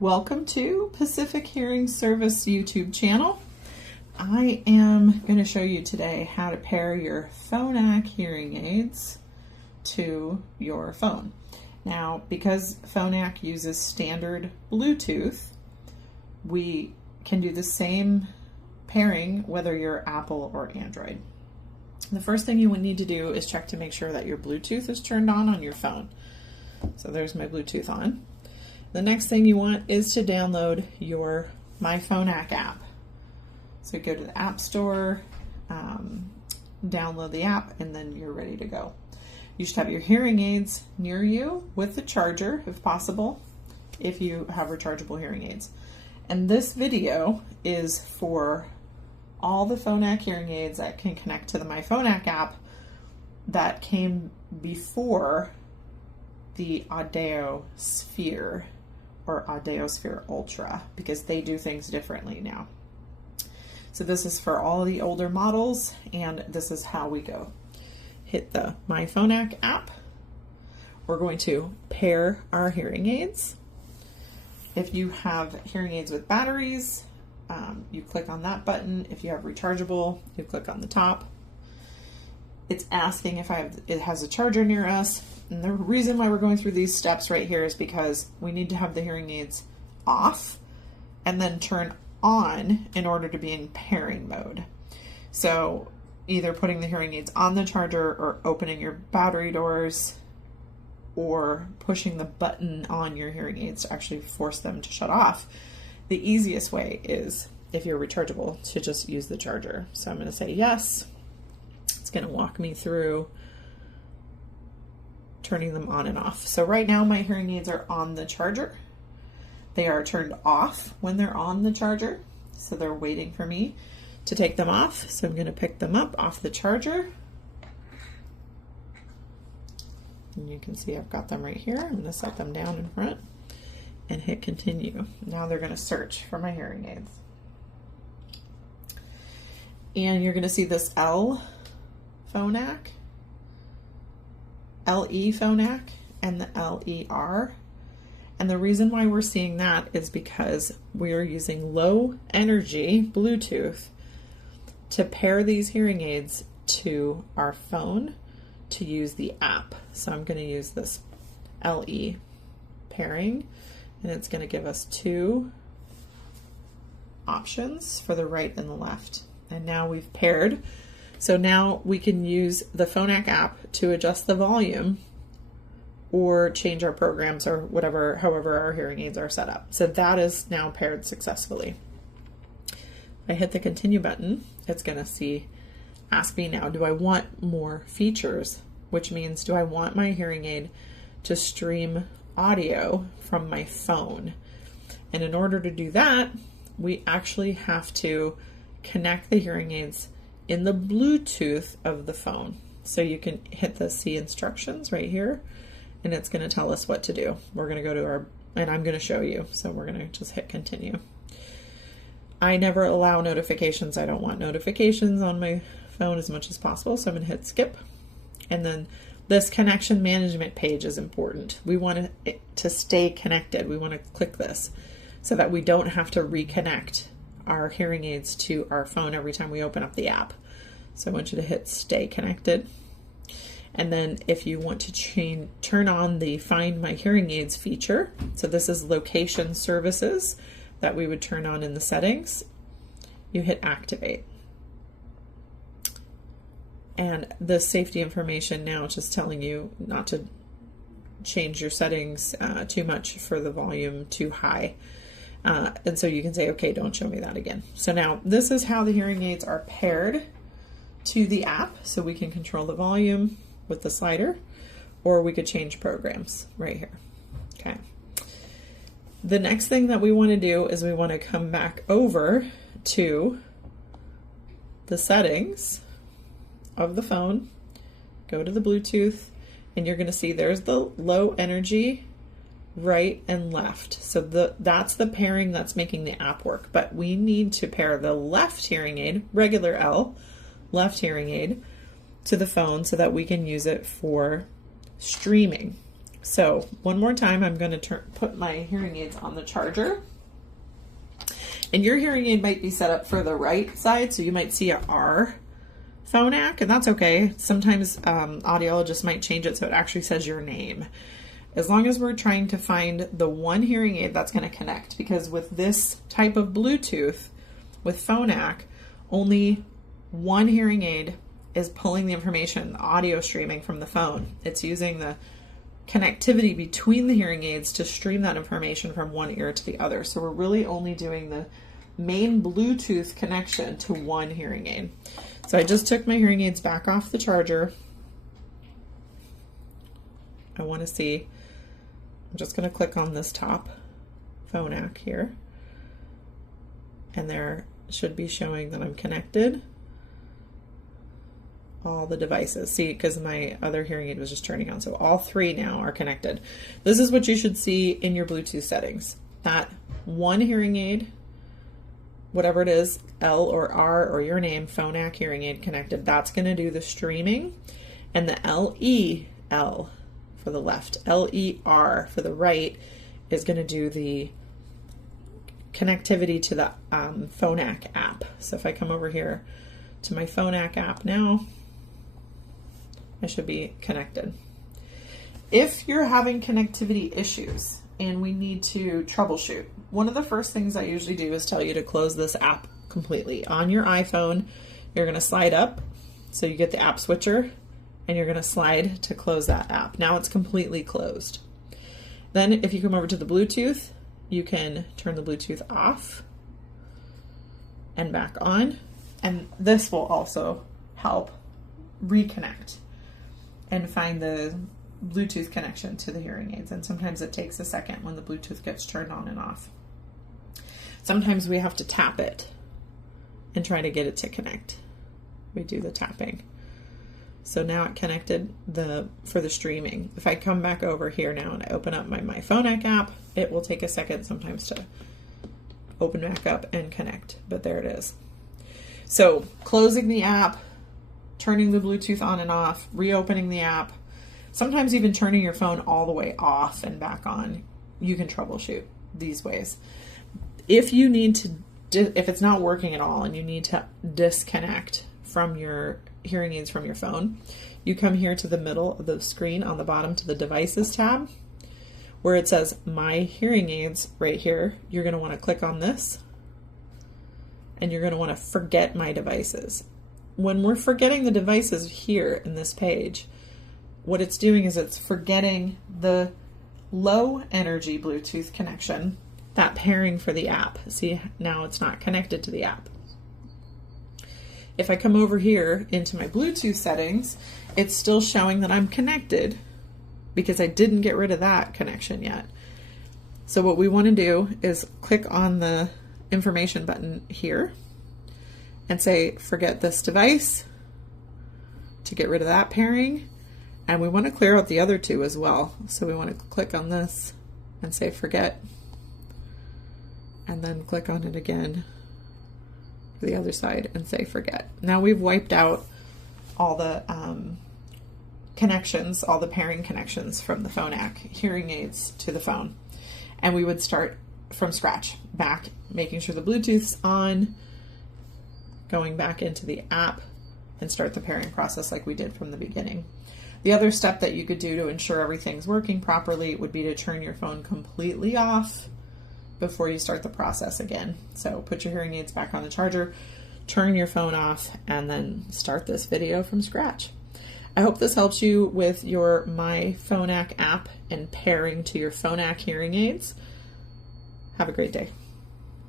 Welcome to Pacific Hearing Service YouTube channel. I am going to show you today how to pair your Phonak hearing aids to your phone. Now, because Phonak uses standard Bluetooth, we can do the same pairing whether you're Apple or Android. The first thing you would need to do is check to make sure that your Bluetooth is turned on your phone. So there's my Bluetooth on. The next thing you want is to download your My Phonak app. So go to the App Store, download the app, and then you're ready to go. You should have your hearing aids near you with the charger, if possible, if you have rechargeable hearing aids. And this video is for all the Phonak hearing aids that can connect to the My Phonak app that came before the Audeo Sphere or Audeo Sphere Ultra, because they do things differently now. So this is for all the older models, and this is how we go. Hit the My Phonak app. We're going to pair our hearing aids. If you have hearing aids with batteries, you click on that button. If you have rechargeable, you click on the top. It's asking if it has a charger near us. And the reason why we're going through these steps right here is because we need to have the hearing aids off and then turn on in order to be in pairing mode. So either putting the hearing aids on the charger or opening your battery doors or pushing the button on your hearing aids to actually force them to shut off. The easiest way is, if you're rechargeable, to just use the charger. So I'm going to say yes. It's going to walk me through turning them on and off. So right now my hearing aids are on the charger. They are turned off when they're on the charger. So they're waiting for me to take them off. So I'm going to pick them up off the charger. And you can see I've got them right here. I'm going to set them down in front and hit continue. Now they're going to search for my hearing aids. And you're going to see this LE Phonak, and the LER. And the reason why we're seeing that is because we are using low energy Bluetooth to pair these hearing aids to our phone to use the app. So I'm going to use this LE pairing, and it's going to give us two options for the right and the left. And now we've paired. So now we can use the Phonak app to adjust the volume or change our programs or whatever, however our hearing aids are set up. So that is now paired successfully. If I hit the continue button, it's going to ask me now, do I want more features? Which means, do I want my hearing aid to stream audio from my phone? And in order to do that, we actually have to connect the hearing aids in the Bluetooth of the phone. So you can hit the see instructions right here, and it's going to tell us what to do. We're going to go to and I'm going to show you. So we're going to just hit continue. I never allow notifications. I don't want notifications on my phone as much as possible. So I'm going to hit skip. And then this connection management page is important. We want it to stay connected. We want to click this so that we don't have to reconnect our hearing aids to our phone every time we open up the app. So I want you to hit stay connected. And then if you want to turn on the Find My Hearing Aids feature, so this is location services that we would turn on in the settings, you hit activate. And the safety information now is just telling you not to change your settings too much for the volume too high. And so you can say, okay, don't show me that again. So now this is how the hearing aids are paired to the app. So we can control the volume with the slider, or we could change programs right here. Okay. The next thing that we want to do is we want to come back over to the settings of the phone, go to the Bluetooth, and you're going to see there's the low energy right and left. So that's the pairing that's making the app work. But we need to pair the left hearing aid, regular left hearing aid, to the phone so that we can use it for streaming So one more time, I'm going to put my hearing aids on the charger. And your hearing aid might be set up for the right side, so you might see a R Phonak, and that's okay. Sometimes audiologists might change it so it actually says your name. As long as we're trying to find the one hearing aid that's going to connect, because with this type of Bluetooth, with Phonak, only one hearing aid is pulling the information, the audio streaming from the phone. It's using the connectivity between the hearing aids to stream that information from one ear to the other. So we're really only doing the main Bluetooth connection to one hearing aid. So I just took my hearing aids back off the charger. I want to see, I'm just going to click on this top Phonak here, and there should be showing that I'm connected. All the devices, see, because my other hearing aid was just turning on, so all three now are connected. This is what you should see in your Bluetooth settings. That one hearing aid, whatever it is, L or R or your name, Phonak hearing aid connected, that's going to do the streaming, and the L-E-L for the left, L-E-R for the right is going to do the connectivity to the Phonak app. So if I come over here to my Phonak app now, I should be connected. If you're having connectivity issues and we need to troubleshoot, one of the first things I usually do is tell you to close this app completely. On your iPhone, you're going to slide up so you get the app switcher, and you're going to slide to close that app. Now it's completely closed. Then if you come over to the Bluetooth, you can turn the Bluetooth off and back on, and this will also help reconnect and find the Bluetooth connection to the hearing aids. And sometimes it takes a second when the Bluetooth gets turned on and off. Sometimes we have to tap it and try to get it to connect. We do the tapping. So now it connected for the streaming. If I come back over here now and I open up my Phonak app, it will take a second sometimes to open back up and connect, but there it is. So closing the app, turning the Bluetooth on and off, reopening the app, sometimes even turning your phone all the way off and back on, you can troubleshoot these ways. If you need to, if it's not working at all and you need to disconnect from your hearing aids from your phone, you come here to the middle of the screen on the bottom to the Devices tab where it says My Hearing Aids right here. You're going to want to click on this and you're going to want to forget My Devices. When we're forgetting the devices here in this page, what it's doing is it's forgetting the low energy Bluetooth connection, that pairing for the app. See, now it's not connected to the app. If I come over here into my Bluetooth settings, it's still showing that I'm connected because I didn't get rid of that connection yet. So what we want to do is click on the information button here and say, forget this device to get rid of that pairing. And we want to clear out the other two as well. So we want to click on this and say, forget, and then click on it again for the other side and say, forget. Now we've wiped out all the connections, all the pairing connections from the Phonak hearing aids to the phone. And we would start from scratch, back, making sure the Bluetooth's on, going back into the app and start the pairing process like we did from the beginning. The other step that you could do to ensure everything's working properly would be to turn your phone completely off before you start the process again. So put your hearing aids back on the charger, turn your phone off, and then start this video from scratch. I hope this helps you with your My Phonak app and pairing to your Phonak hearing aids. Have a great day.